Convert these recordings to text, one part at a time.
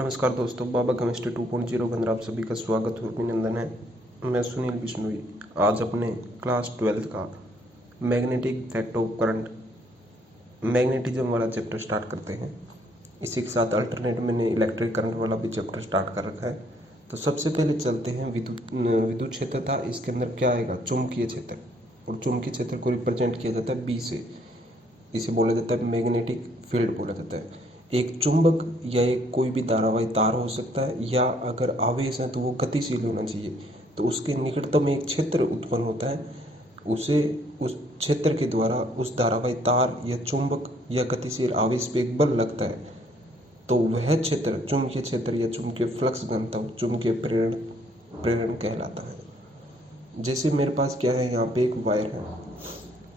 नमस्कार दोस्तों, बाबा केमिस्ट्री 2.0 के अंदर आप सभी का स्वागत और अभिनंदन है। मैं सुनील बिश्नोई आज अपने क्लास 12th का magnetic effect of current magnetism वाला चैप्टर स्टार्ट करते हैं। इसी के साथ अल्टरनेट मैंने इलेक्ट्रिक करंट वाला भी चैप्टर स्टार्ट कर रखा है। तो सबसे पहले चलते हैं विद्युत क्षेत्र था, इसके अंदर क्या आएगा? चुंबकीय क्षेत्र। और चुंबकीय क्षेत्र को रिप्रेजेंट किया जाता है बी से। इसे बोला जाता है मैग्नेटिक फील्ड बोला जाता है। एक चुंबक या एक कोई भी धारावाही तार हो सकता है, या अगर आवेश है तो वो गतिशील होना चाहिए। तो उसके निकटतम एक क्षेत्र उत्पन्न होता है, उसे उस क्षेत्र के द्वारा उस धारावाही तार या चुंबक या गतिशील आवेश पे एक बल लगता है, तो वह क्षेत्र चुंबकीय क्षेत्र या चुंबकीय फ्लक्स घनत्व चुंबकीय प्रेरण कहलाता है। जैसे मेरे पास क्या है, यहाँ पे एक वायर है।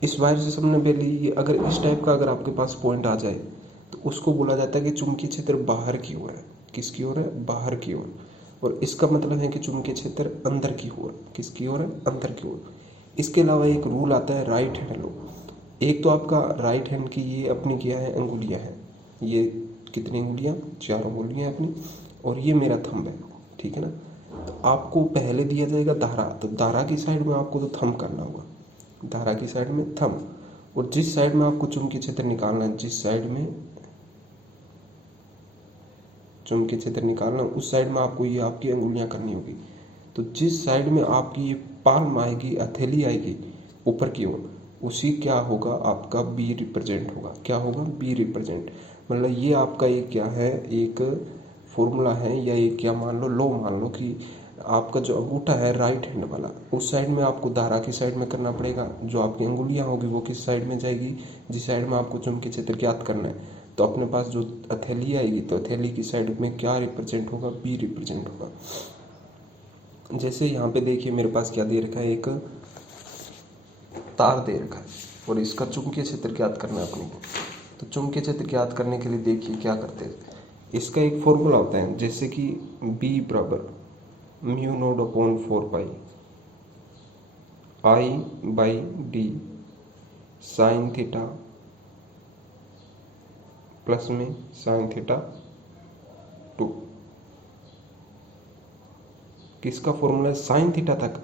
इस वायर से सबने पहले ये अगर इस टाइप का अगर आपके पास पॉइंट आ जाए तो उसको बोला जाता है कि चुंबकीय क्षेत्र बाहर की ओर है। किसकी ओर है? बाहर की ओर। और इसका मतलब है कि चुंबकीय क्षेत्र अंदर की ओर। किसकी ओर है? अंदर की ओर। इसके अलावा एक रूल आता है राइट हैंड रूल। एक तो आपका राइट हैंड की ये अपनी क्या है, अंगुलियां हैं। ये कितनी अंगुलियां? 4 अंगुलियां अपनी, और ये मेरा थंब है, ठीक है ना। तो आपको पहले दिया जाएगा धारा, तो धारा की साइड में आपको तो थंब करना होगा, धारा की साइड में थंब। और जिस साइड में आपको चुंबकीय क्षेत्र निकालना है, जिस साइड में चुंबकीय क्षेत्र निकालना उस साइड में आपको ये आपकी अंगुलियां करनी होगी। तो जिस साइड में आपकी ये पाल्म आएगी, हथेली आएगी ऊपर की ओर, उसी क्या होगा, आपका बी रिप्रेजेंट होगा। क्या होगा? B represent. मतलब ये आपका एक क्या है, एक फॉर्मूला है, या एक क्या मान लो, लो मान लो कि आपका जो अंगूठा है राइट हैंड वाला, उस साइड में आपको धारा की साइड में करना पड़ेगा। जो आपकी अंगुलियां होगी वो किस साइड में जाएगी? जिस साइड में आपको चुंबकीय क्षेत्र ज्ञात करना है। तो अपने पास जो हथेली आएगी, तो हथेली की साइड में क्या रिप्रेजेंट होगा? बी रिप्रेजेंट होगा। जैसे यहाँ पे देखिए मेरे पास क्या दे रखा है, एक तार दे रखा है, और इसका चुंबकीय क्षेत्र ज्ञात करना है अपने को। तो चुंबकीय क्षेत्र ज्ञात करने के लिए देखिए क्या करते हैं, इसका एक फॉर्मूला होता है, जैसे कि बी बराबर म्यू नोड अपॉन 4 पाई I/d साइन थीटा प्लस में साइन थीटा 2। किसका फॉर्मूला है? साइन थीटा तक।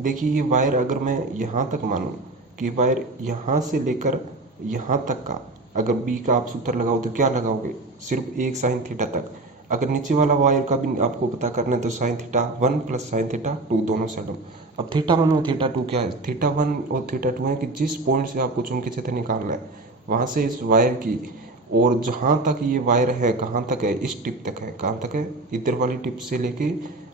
देखिए ये वायर अगर मैं यहाँ तक मानूँ कि वायर यहाँ से लेकर यहाँ तक का अगर बी का आप सूत्र लगाओ तो क्या लगाओगे? सिर्फ एक साइन थीटा तक। अगर नीचे वाला वायर का भी आपको पता करना है तो sine theta 1 plus sine theta 2 दोनों साइड में। अब थीटा 1 और थीटा 2 क्या है? थीटा 1 और थीटा 2 है कि जिस पॉइंट से आपको चुंबकीय क्षेत्र निकालना है वहाँ से इस वायर की, और जहाँ तक ये वायर है कहाँ तक है? इस टिप तक है। कहाँ तक है? इधर वाली टिप से लेके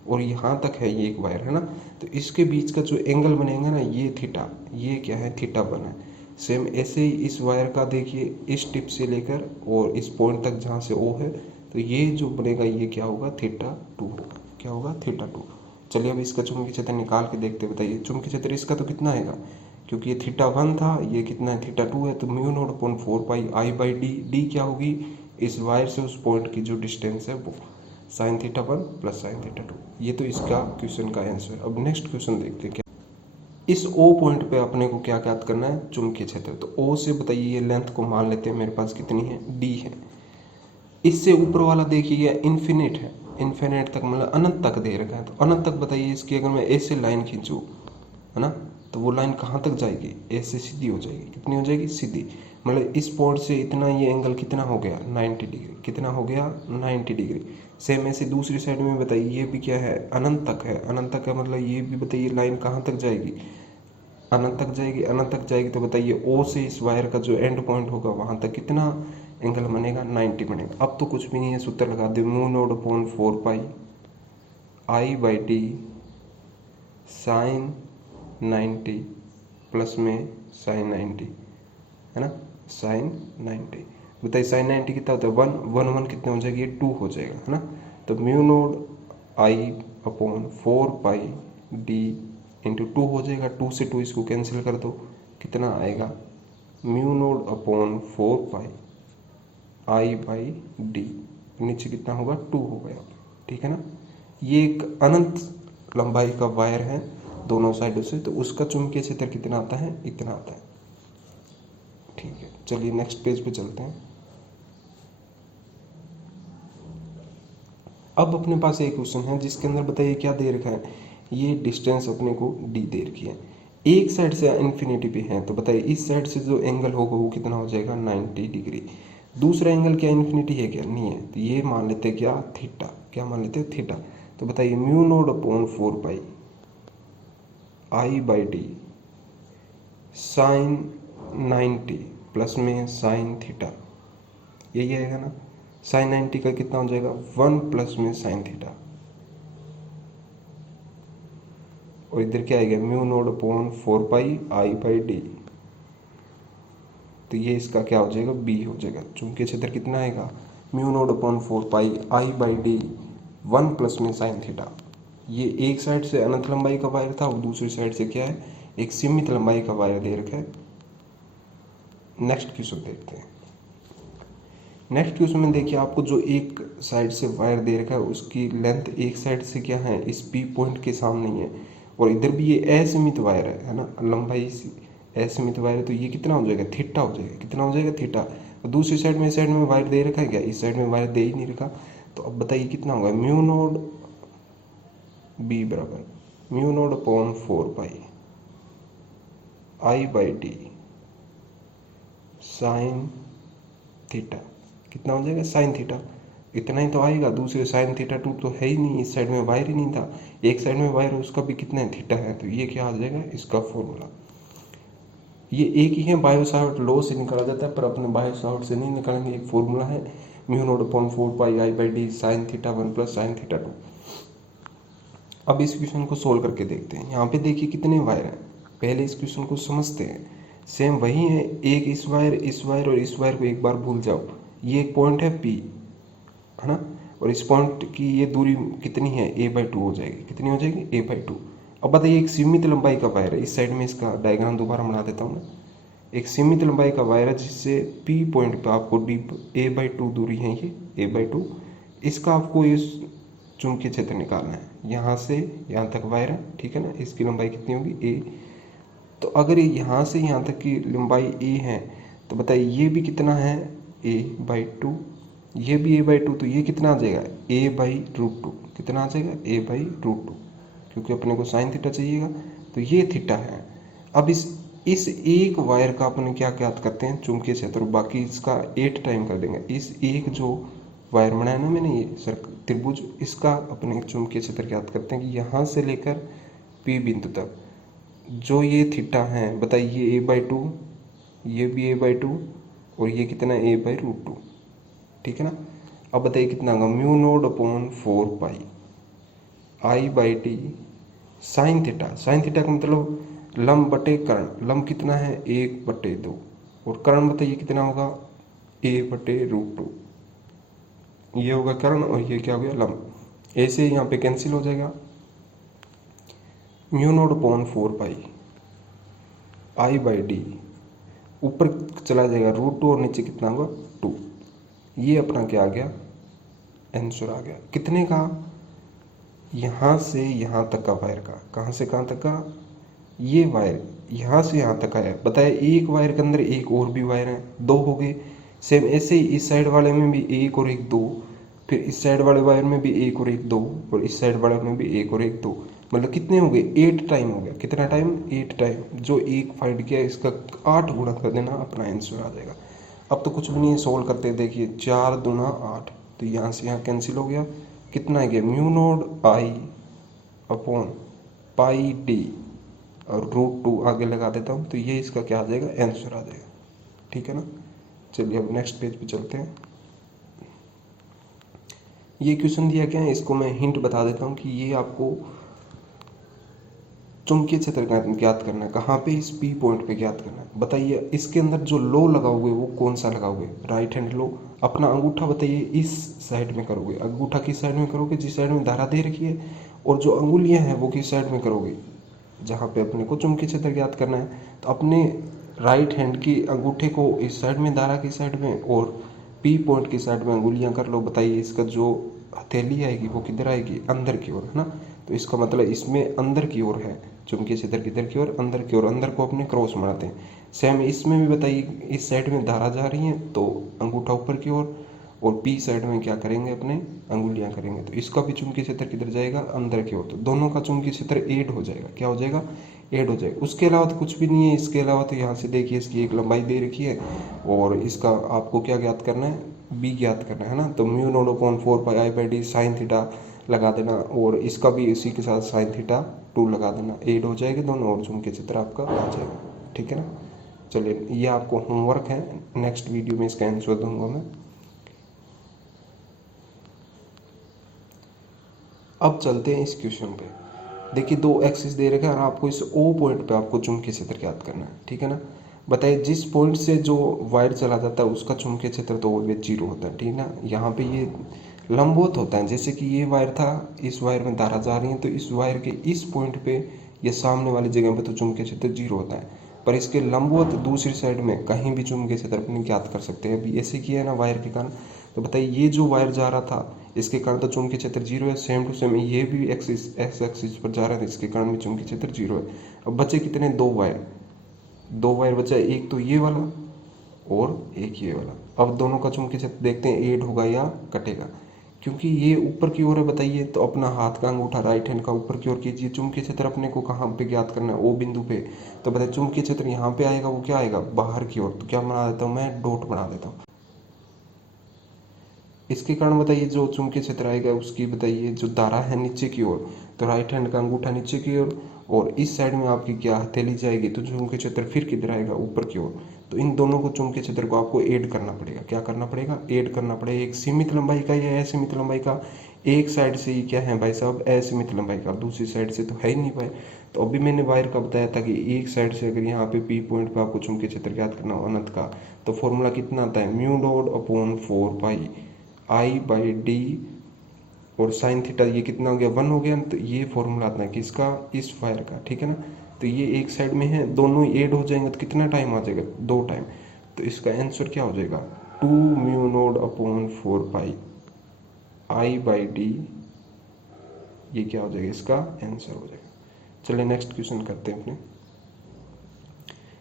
और यहाँ तक है, ये एक वायर है ना। तो इसके बीच का जो एंगल बनेगा ना, ये थीटा, ये क्या है? थीटा 1 है। सेम ऐसे ही इस वायर का देखिए, इस टिप से लेकर और इस पॉइंट तक जहाँ से ओ है, तो ये जो बनेगा ये क्या होगा? थीटा 2 होगा। क्या होगा? थीटा 2। चलिए अब इसका चुंबकीय क्षेत्र निकाल के देखते, बताइए चुंबकीय क्षेत्र इसका तो कितना आएगा, क्योंकि ये थीटा 1 था, ये कितना है? थीटा 2 है। तो म्यू नोड अपॉन 4 पाई I/d, डी क्या होगी? इस वायर से उस पॉइंट की जो डिस्टेंस है वो sine theta 1 plus sine theta 2। ये तो इसका क्वेश्चन का आंसर है। अब नेक्स्ट क्वेश्चन देखते हैं। क्या इस ओ पॉइंट पे अपने को क्या ज्ञात करना है? चुंबकीय क्षेत्र। तो ओ से बताइए, ये लेंथ को मान लेते हैं मेरे पास कितनी है? डी है। इससे ऊपर वाला देखिए ये इन्फिनिट है, इन्फिनिट तक मतलब अनंत तक दे रखा है। तो अनंत तक बताइए इसकी अगर मैं ऐसे लाइन खींचूँ, है ना, तो वो लाइन कहाँ तक जाएगी? ऐसे सीधी हो जाएगी। कितनी हो जाएगी? सीधी। मतलब इस पॉइंट से इतना ये एंगल कितना हो गया? 90 डिग्री। कितना हो गया? 90 डिग्री। सेम ऐसे दूसरी साइड में बताइए, ये भी क्या है? अनंत तक है। अनंत तक का मतलब ये भी बताइए लाइन कहाँ तक जाएगी? अनंत तक जाएगी। अनंत तक जाएगी तो बताइए ओ से इस वायर का जो एंड पॉइंट होगा वहाँ तक कितना एंगल बनेगा? 90 बनेगा। अब तो कुछ भी नहीं है, सूत्र लगा दे, म्यू नोड अपॉन 4 पाई I/d साइन 90 प्लस में साइन 90, है ना, साइन 90। बताइए साइन 90 कितना होता है? 1 कितने हो जाएगी? ये 2 हो जाएगा, है ना। तो म्यू नोड I/4 पाई d इंटू 2 हो जाएगा। 2 से 2 इसको कैंसिल कर दो, कितना आएगा? म्यू नोड अपॉन 4 पाई I/d, नीचे कितना होगा? 2 हो गया, ठीक है ना। ये एक अनंत लंबाई का वायर है दोनों साइडों से, तो उसका चुंबकीय क्षेत्र कितना आता है? इतना आता है, ठीक है। चलिए नेक्स्ट पेज पे चलते हैं। अब अपने पास एक क्वेश्चन है जिसके अंदर बताइए क्या दे रखा है, ये डिस्टेंस अपने को डी दे रखी है, एक साइड से इन्फिनिटी पे है, तो बताइए इस साइड से जो एंगल होगा वो कितना हो जाएगा 90 डिग्री। दूसरा एंगल क्या इन्फिनिटी है क्या, नहीं है, तो ये मान लेते हैं क्या थीटा, क्या मान लेते हैं थीटा। तो बताइए mu naught upon 4 pi I by D sine 90 plus में साइन थीटा, यही आएगा ना। साइन 90 का कितना हो जाएगा 1 प्लस में साइन थीटा, और इधर क्या आएगा mu naught upon 4 pi I by D, तो ये इसका क्या हो जाएगा बी हो जाएगा। चुंबकीय क्षेत्र कितना आएगा mu naught upon 4 pi I by D 1 plus में साइन थीटा। ये एक साइड से अनंत लंबाई का वायर था और दूसरी साइड से क्या है एक सीमित लंबाई का वायर दे रखा है। नेक्स्ट क्वेश्चन देखते हैं। नेक्स्ट क्वेश्चन में देखिए आपको जो एक साइड से वायर दे रखा है उसकी लेंथ एक साइड से क्या है इस पी पॉइंट के सामने ही है, और इधर भी ये असीमित वायर है ना, लंबाई असीमित वायर है, तो ये कितना हो जाएगा थीटा हो जाएगा, कितना हो जाएगा थीटा। और दूसरी साइड में इस साइड में वायर दे रखा है क्या, इस साइड में वायर दे ही नहीं रखा, तो अब बताइए कितना होगा म्यू नोड बी बराबर mu naught upon 4 pi I by D sine theta, कितना हो जाएगा साइन थीटा, इतना ही तो आएगा। दूसरे साइन थीटा 2 तो है ही नहीं, इस साइड में वायर ही नहीं था, एक साइड में वायर उसका भी कितना है थीटा है, तो ये क्या आ जाएगा इसका फॉर्मूला। ये एक ही है, बायो सावर्ट लॉ से निकाला जाता है, पर अपने बायो सावर्ट से नहीं निकालेंगे। एक फॉर्मूला है mu naught upon 4 pi I by D sine theta 1 plus sine theta 2। अब इस क्वेश्चन को सोल्व करके देखते हैं। यहाँ पे देखिए कितने वायर हैं, पहले इस क्वेश्चन को समझते हैं। सेम वही है, एक इस वायर और इस वायर को एक बार भूल जाओ, ये एक पॉइंट है पी है ना, और इस पॉइंट की ये दूरी कितनी है ए बाई 2 हो जाएगी, कितनी हो जाएगी ए बाई 2। अब बताइए एक सीमित लंबाई का वायर है, इस साइड में इसका डायग्राम दोबारा बना देता हूँ ना। एक सीमित लंबाई का वायर है जिससे पी पॉइंट पे आपको डी ए बाई 2 दूरी है, ये ए बाई 2, इसका आपको इस चुंबकीय क्षेत्र निकालना है। यहाँ से यहाँ तक वायर है, ठीक है ना, इसकी लंबाई कितनी होगी ए। तो अगर ये यहाँ से यहाँ तक की लंबाई ए है तो बताइए ये भी कितना है ए बाई 2, ये भी ए बाई 2, तो ये कितना आ जाएगा ए बाई रूट 2, कितना आ जाएगा ए बाई रूट 2, क्योंकि अपने को साइन थीटा चाहिएगा, तो ये थीटा है। अब इस एक वायर का अपने क्या ज्ञात करते हैं चुंबकीय क्षेत्र, बाकी इसका 8 टाइम कर देंगे। इस एक जो वायर बनाया ना मैंने ये त्रिभुज, इसका अपने चुंबकीय क्षेत्र ज्ञात करते हैं कि यहाँ से लेकर पी बिंदु तक जो ये थीटा है, बताइए ये ए बाई 2, ये भी ए बाई 2, और ये कितना ए बाई रूट 2, ठीक है ना। अब बताइए कितना होगा mu naught upon 4 pi I by T sine theta. Sine theta का मतलब लंब बटे कर्ण, लंब कितना है 1/2, और कर्ण बताइए कितना होगा ए बटे रूट 2, ये होगा कर्ण और ये क्या हो गया लंब, ऐसे यहाँ पे कैंसिल हो जाएगा। Mu naught upon 4 pi I by D ऊपर चला जाएगा रूट 2 और नीचे कितना होगा 2, ये अपना क्या आ गया आंसर आ गया। कितने का, यहाँ से यहाँ तक का वायर का, कहाँ से कहाँ तक का, ये वायर यहाँ से यहाँ तक का है। बताया एक वायर के अंदर एक और भी वायर है, 2 हो गए। सेम ऐसे ही इस साइड वाले में भी एक और एक 2, फिर इस साइड वाले वायर में भी एक और एक 2, और इस साइड वाले में भी एक और एक 2, मतलब कितने हो गए 8 टाइम हो गया। कितना टाइम 8 टाइम, जो एक फाइंड किया इसका 8 गुणा कर देना, अपना आंसर आ जाएगा। अब तो कुछ भी नहीं है, सोल्व करते देखिए 4 दूना 8, तो यहाँ से यहाँ कैंसिल हो गया, कितना आ गया म्यू नोड आई अपॉन पाई डी और रूट 2 आगे लगा देता हूँ, तो ये इसका क्या आ जाएगा आंसर आ जाएगा, ठीक है ना। चलिए अब नेक्स्ट पेज पे चलते हैं। ये क्वेश्चन दिया क्या है, इसको मैं हिंट बता देता हूँ कि ये आपको चुंबकीय क्षेत्र ज्ञात करना है, कहाँ पे इस पी पॉइंट पे ज्ञात करना है। बताइए इसके अंदर जो लो लगाओगे वो कौन सा लगाओगे, राइट हैंड लो। अपना अंगूठा बताइए इस साइड में करोगे, अंगूठा किस साइड में करोगे, जिस साइड में धारा दे रखी है, और जो अंगुलियां हैं वो किस साइड में करोगे, जहाँ पे अपने को चुंबकीय क्षेत्र ज्ञात करना है। तो अपने राइट हैंड की अंगूठे को इस साइड में धारा की साइड में और पी पॉइंट की साइड में अंगुलियां कर लो। बताइए इसका जो हथेली आएगी वो किधर आएगी, अंदर की ओर, है ना। तो इसका मतलब इसमें अंदर की ओर है चुंबकीय क्षेत्र, किधर की ओर, अंदर की ओर, अंदर को अपने क्रॉस बनाते हैं। सेम इसमें भी बताइए इस साइड में धारा जा रही है तो अंगूठा ऊपर की ओर, और पी साइड में क्या करेंगे, अपने अंगुलियां करेंगे। तो इसका भी चुंबकीय क्षेत्र किधर जाएगा, अंदर की ओर। तो दोनों का चुंबकीय क्षेत्र ऐड हो जाएगा। क्या हो जाएगा, ऐड हो जाएगा। उसके अलावा तो कुछ भी नहीं है। इसके अलावा तो यहाँ से देखिए इसकी एक लंबाई दे रखी है और इसका आपको क्या ज्ञात करना है, बी ज्ञात करना है ना। तो mu naught upon 4πi/d sine theta लगा देना और इसका भी इसी के साथ साइन थीटा 2 लगा देना, ऐड हो जाएगा दोनों और चुंबकीय क्षेत्र आपका आ जाएगा। ठीक है ना। चलिए ये आपको होमवर्क है, नेक्स्ट वीडियो में इसका आंसर दूंगा मैं। अब चलते हैं इस क्वेश्चन पे। देखिए 2 एक्सिस दे रखे हैं और आपको इस ओ पॉइंट पे आपको चुंबकीय क्षेत्र ज्ञात करना है। ठीक है ना। बताइए जिस पॉइंट से जो वायर चला जाता है उसका चुंबकीय क्षेत्र तो ऑलवेज 0 होता है। ठीक है ना। यहाँ पे ये लंबवत होता है, जैसे कि ये वायर था, इस वायर में धारा जा रही है, तो इस वायर के इस पॉइंट पे ये सामने वाली जगह पे तो चुंबकीय क्षेत्र 0 होता है। पर इसके लंबवत दूसरी साइड में कहीं भी चुंबकीय क्षेत्र अपने ज्ञात कर सकते हैं। अभी ऐसे किया है ना वायर के कारण। तो बताइए ये जो वायर जा रहा था इसके कारण तो चुंबकीय क्षेत्र 0 है। सेम टू सेम ये भी एक्सिस एक्स एक्सिस पर जा रहा है, इसके कारण भी चुंबकीय क्षेत्र 0 है। अब बचे कितने, 2 वायर बचा है, एक तो ये वाला और एक ये वाला। अब दोनों का चुंबकीय क्षेत्र देखते हैं ऐड होगा या कटेगा। क्योंकि ये ऊपर की ओर है, बताइए तो अपना हाथ का अंगूठा राइट हैंड का ऊपर की ओर कीजिए। चुंबकीय क्षेत्र अपने को कहाँ पे ज्ञात करना है, ओ बिंदु पे। तो बताइए चुंबकीय क्षेत्र यहाँ पे आएगा, वो क्या आएगा, बाहर की ओर। तो क्या बना देता हूँ मैं, डॉट बना देता हूँ। इसके कारण बताइए जो चुंबकीय क्षेत्र आएगा उसकी बताइए जो धारा है नीचे की ओर, तो राइट हैंड का अंगूठा नीचे की ओर और इस साइड में आपकी क्या हथेली जाएगी, तो चुंबकीय क्षेत्र फिर किधर आएगा, ऊपर की ओर। तो इन दोनों को चुंबकीय क्षेत्र को आपको ऐड करना पड़ेगा। क्या करना पड़ेगा, ऐड करना पड़ेगा। एक सीमित लंबाई का या असीमित लंबाई का, एक साइड से ही क्या है भाई साहब, असीमित लंबाई का, दूसरी साइड से तो है ही नहीं भाई। तो अभी मैंने वायर का बताया था कि एक साइड से अगर यहाँ पे पी पॉइंट पे आपको चुंबकीय क्षेत्र ज्ञात करना हो अनंत का, तो फॉर्मूला कितना आता है, म्यू डॉट अपॉन 4πi/d और साइन थीटा ये कितना हो गया, 1 हो गया। तो ये फॉर्मूला आता है किसका, इस वायर का। ठीक है ना। तो ये एक साइड में है, दोनों ऐड हो जाएंगे तो कितना टाइम आ जाएगा, 2 टाइम। तो इसका आंसर क्या हो जाएगा, 2 म्यू नॉट अपॉन 4πi/d, ये क्या हो जाएगा, इसका आंसर हो जाएगा। चलिए नेक्स्ट क्वेश्चन करते हैं अपने।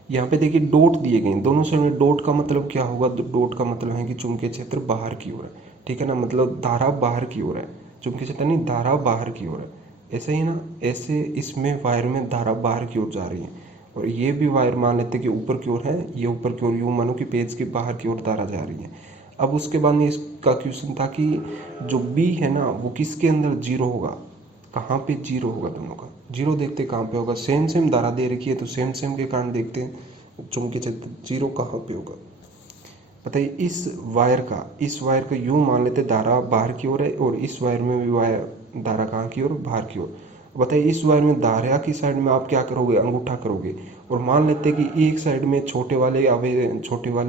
यहाँ पे देखिए डॉट दिए गए दोनों साइड में। डॉट का मतलब क्या होगा, तो डॉट का मतलब है कि चुंबकीय क्षेत्र बाहर की ओर है। ठीक है ना, मतलब धारा बाहर की ओर है, चुंबकीय क्षेत्र नहीं, धारा बाहर की ओर है। ऐसे ही ना, ऐसे इसमें वायर में धारा बाहर की ओर जा रही है और ये भी वायर मान लेते हैं कि ऊपर की ओर है, ये ऊपर की ओर, यूँ मानो कि पेज के बाहर की ओर धारा जा रही है। अब उसके बाद में इसका क्वेश्चन था कि जो बी है ना वो किसके अंदर 0 होगा, कहाँ पे 0 होगा, दोनों का 0 देखते कहाँ पे होगा, सेम सेम धारा दे रखी है तो सेम सेम के कारण देखते हैं चुंबकीय क्षेत्र 0 कहाँ पे होगा। बताइए इस वायर का यूं मान लेते धारा बाहर की ओर है और इस वायर में भी वायर धारा कहाँ की ओर, बाहर की ओर। बताइए इस वायर में धारा की साइड में आप क्या करोगे, अंगूठा करोगे और मान लेते कि एक साइड में छोटे वाली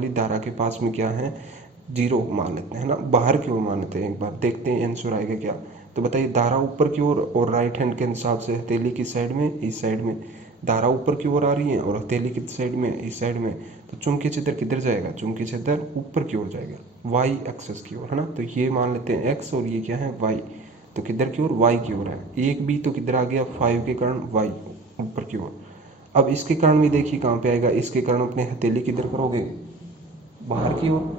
धारा के पास में क्या है, 0 मान लेते हैं ना, बाहर की ओर मान लेते हैं। एक बार देखते हैं आंसर आएगा क्या। तो बताइए धारा ऊपर की ओर और राइट हैंड के हिसाब से हथेली की साइड में, इस साइड में धारा ऊपर की ओर आ रही है और हथेली की साइड में, इस साइड में। तो चुंबकीय क्षेत्र किधर जाएगा, चुंबकीय क्षेत्र ऊपर की ओर जाएगा, वाई एक्सेस की ओर, है ना। तो ये मान लेते हैं एक्स और ये क्या है, वाई। तो किधर की ओर, वाई की ओर है। एक भी तो किधर आ गया, 5 के कारण वाई ऊपर की ओर। अब इसके कारण भी देखिए कहाँ पे आएगा, इसके कारण अपने हथेली किधर करोगे, बाहर की ओर।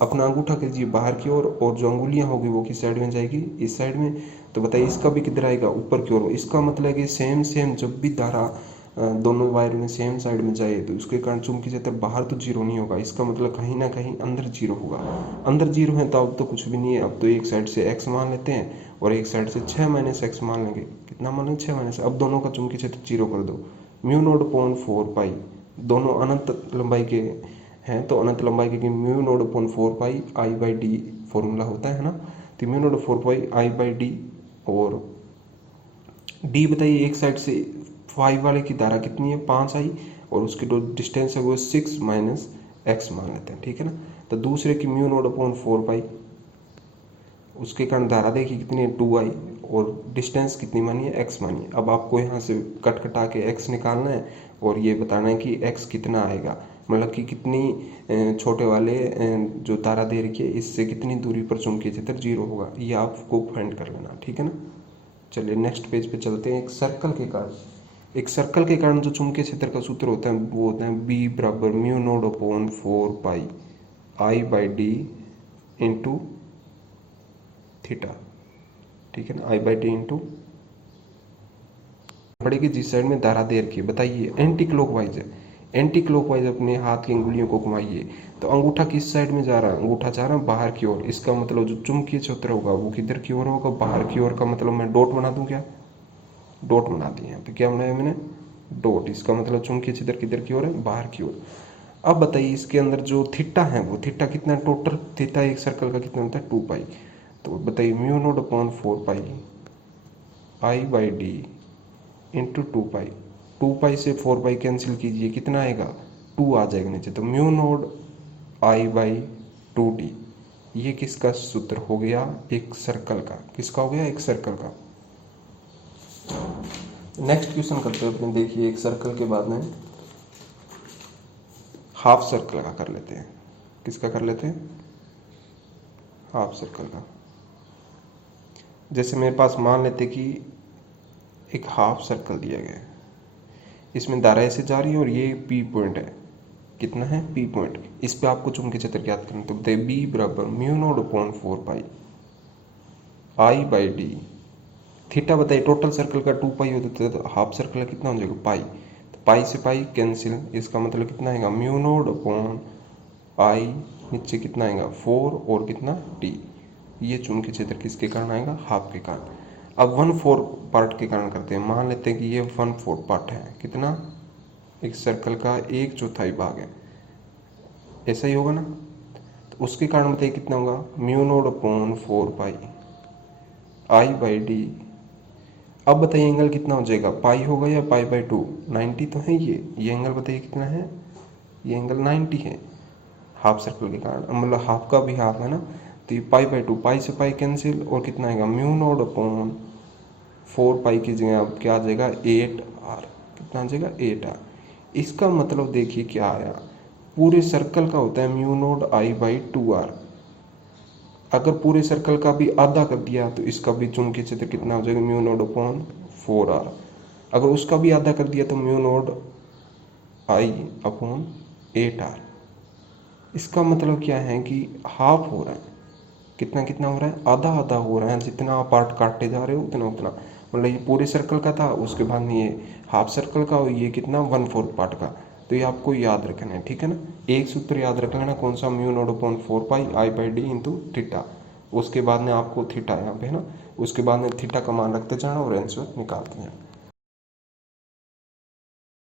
अपना अंगूठा कीजिए बाहर की ओर और जो अंगुलियां होगी वो किस साइड में जाएगी, इस साइड में। तो बताइए इसका भी किधर आएगा, ऊपर की ओर। इसका मतलब है कि सेम सेम जब भी धारा दोनों वायर में सेम साइड में जाए तो उसके कारण चुंबकीय क्षेत्र बाहर तो 0 नहीं होगा, इसका मतलब कहीं ना कहीं अंदर 0 होगा। अंदर 0 है तो अब तो कुछ भी नहीं है, अब तो एक साइड से x मान लेते हैं और एक साइड से 6 - x मान लेंगे। कितना माने, 6 - अब दोनों का चुंबकीय क्षेत्र 0 कर दो। म्यू नॉट अपॉन 4π, दोनों अनंत लंबाई के हैं तो अनंत लंबाई के mu naught upon 4πi/d formula होता है ना। तो म्यू नॉट 4πi/d और d बताइए एक साइड से 5 वाले की धारा कितनी है, 5i और उसकी जो डिस्टेंस है वो 6 - x मान लेते हैं। ठीक है ना। तो दूसरे की म्यू नॉट अपॉन 4π, उसके कारण धारा देखिए कितनी है, 2i और डिस्टेंस कितनी मानी है, x मानी है। अब आपको यहाँ से कट कटा के x निकालना है और ये बताना है कि x कितना आएगा, मतलब कि कितनी छोटे वाले जो धारा दे रखी है इससे कितनी दूरी पर चुंबकीय क्षेत्र 0 होगा, ये आपको फाइंड कर लेना। ठीक है ना। चलिए नेक्स्ट पेज पे चलते हैं। एक सर्कल के कारण जो चुंबकीय क्षेत्र का सूत्र होता है वो होता है B = mu naught upon 4πi/d into theta, ठीक है ना, आई बाई डी इंटू पड़ेगी जिस साइड में धारा दे रखी है। बताइए एंटी क्लॉकवाइज है, एंटी क्लॉकवाइज अपने हाथ की अंगुलियों को घुमाइए तो अंगूठा किस साइड में जा रहा है, अंगूठा जा रहा है बाहर की ओर। इसका मतलब जो चुंबकीय क्षेत्र होगा वो किधर की ओर होगा, बाहर की ओर का मतलब मैं डॉट बना दूं क्या, डॉट बना दिए यहाँ पे, क्या बनाया मैंने, डॉट। इसका मतलब चुंबकीय क्षेत्र किधर की ओर है, बाहर की ओर। अब बताइए इसके अंदर जो थीटा है वो थीटा कितना, टोटल थीटा एक सर्कल का कितना होता है 2 पाई। तो बताइए mu naught upon 4 pi I by D into 2 पाई। 2 पाई से 4 पाई कैंसिल कीजिए, कितना आएगा 2 आ जाएगा नीचे। तो mu not I by 2d, ये किसका सूत्र हो गया, एक सर्कल का। किसका हो गया, एक सर्कल का। नेक्स्ट क्वेश्चन करते हैं अपने। देखिए एक सर्कल के बाद में हाफ सर्कल का कर लेते हैं। किसका कर लेते हैं, हाफ सर्कल का। जैसे मेरे पास मान लेते कि एक हाफ सर्कल दिया गया है, इसमें धारा ऐसे जा रही है और ये पी पॉइंट है, कितना है पी पॉइंट। इस पे आपको चुंबकीय क्षेत्र ज्ञात करना। तो बताइए बी बराबर mu naught upon 4 pi I by D. Theta बताइए टोटल सर्कल का 2 पाई होता है, तो हाफ सर्कल का कितना हो जाएगा पाई। तो पाई से पाई कैंसिल, इसका मतलब कितना आएगा म्यू नॉट अपॉन आई, नीचे कितना आएगा 4 और कितना टी। ये चुंबकीय क्षेत्र किसके कारण आएगा, हाफ के कारण। अब 1/4 पार्ट के कारण करते हैं। मान लेते हैं कि ये 1/4 पार्ट है, कितना, एक सर्कल का 1/4 भाग है, ऐसा ही होगा ना। तो उसके कारण बताइए कितना होगा, mu naught upon 4 pi I by D. अब बताइए एंगल कितना हो जाएगा, पाई होगा या पाई बाई 2, 90 तो है ये एंगल बताइए कितना है, ये एंगल 90 है हाफ सर्कल के कारण, मतलब हाफ का भी हाफ है ना। तो ये पाई बाई 2, पाई से पाई कैंसिल और कितना आएगा म्यू नॉट अपॉन 4 पाई की जगह अब क्या आ जाएगा 8r, कितना आ जाएगा 8r। इसका मतलब देखिए क्या आया, पूरे सर्कल का होता है mu not I by 2r। अगर पूरे सर्कल का भी आधा कर दिया तो इसका भी चुंबकीय क्षेत्र कितना हो जाएगा म्यू नॉट अपॉन 4r। अगर उसका भी आधा कर दिया तो mu not I upon 8r। इसका मतलब क्या है कि हाफ हो रहा है, कितना कितना हो रहा है, आधा आधा हो रहा है। जितना आप पार्ट काटते जा रहे हो उतना उतना, मतलब ये पूरे सर्कल का था, उसके बाद में ये हाफ सर्कल का और ये कितना 1/4 पार्ट का। तो ये आपको याद रखना है, ठीक है ना। एक सूत्र याद रख लेना, कौन सा, mu naught upon 4 pi I by D into theta. उसके बाद में आपको थीटा यहाँ पे है ना, उसके बाद में थीटा का मान रखते जाना और आंसर निकालते जाना।